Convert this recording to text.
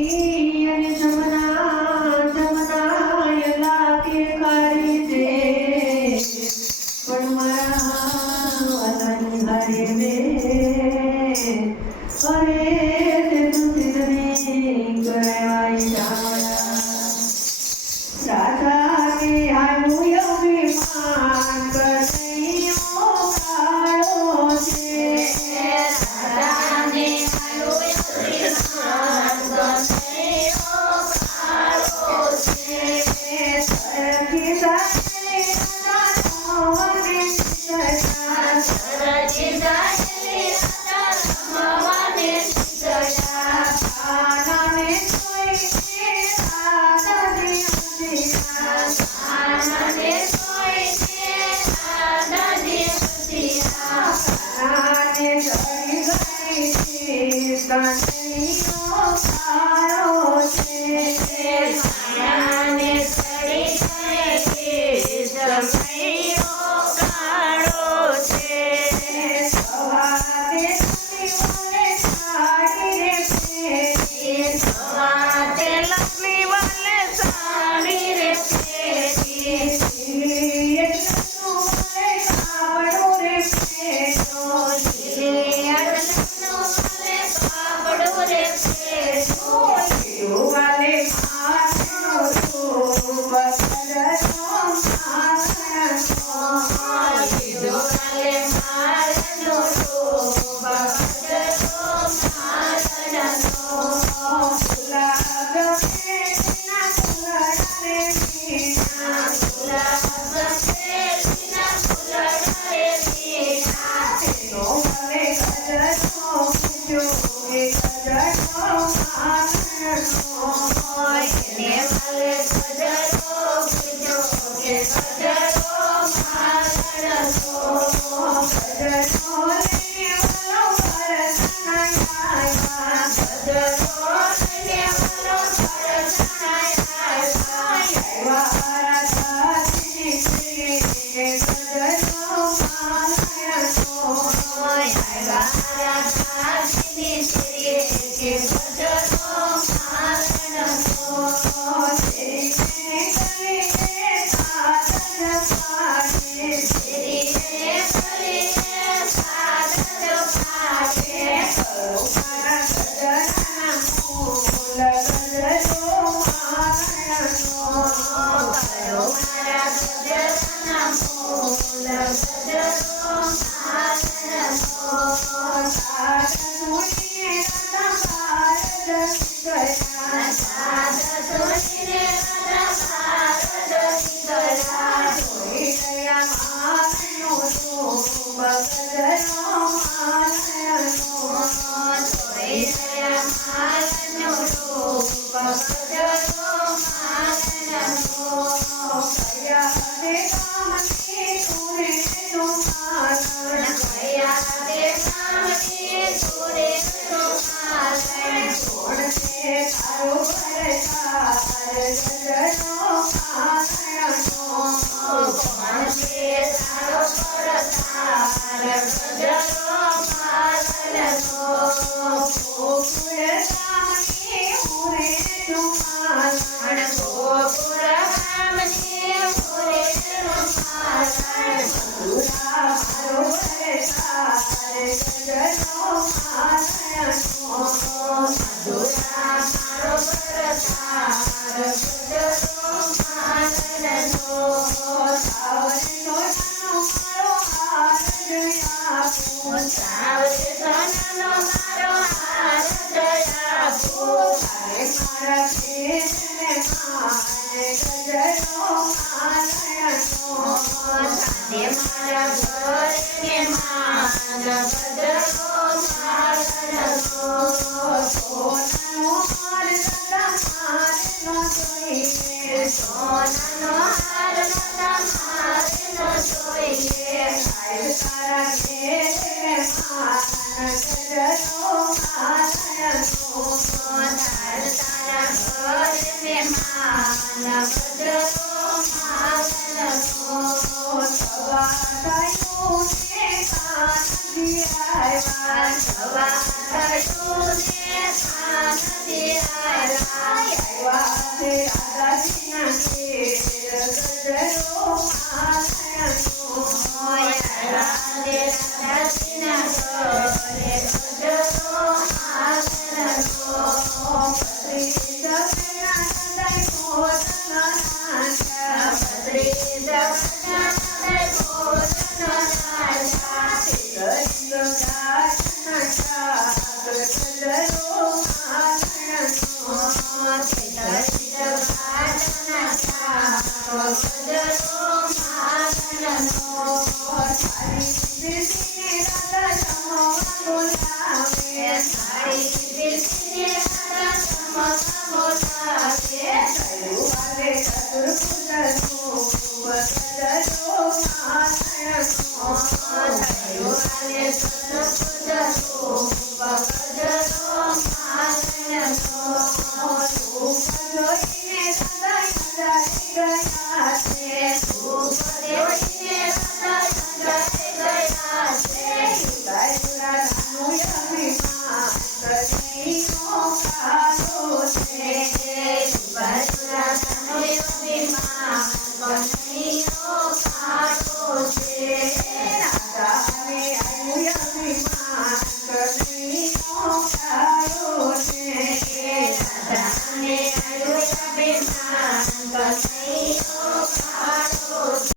અને જમના એલા કે કારી દે પણ મારા વાલાની હારે રે અરે તે તુજની કરાઈ જાણા રાધા કે આનું અભિમાન કનૈયો કાળો છે રાધા કે આનું અભિમાન કનૈયો કાળો છે સરખી સાચી રાધા મોહને સજા સરખી સાચી રાધા મોહને સજા આનાને કોઈ રાધા આનંદે સોઈને રાધા દેવસિયા આને ચડી ગઈ છે કનૈયો કાળો છે આને ચડી ગઈ છે કનૈયો કાળો છે સવારે લક્ષ્મી સાડી રે સવારે લક્ષ્મી વાલે સાડી રે Namaste.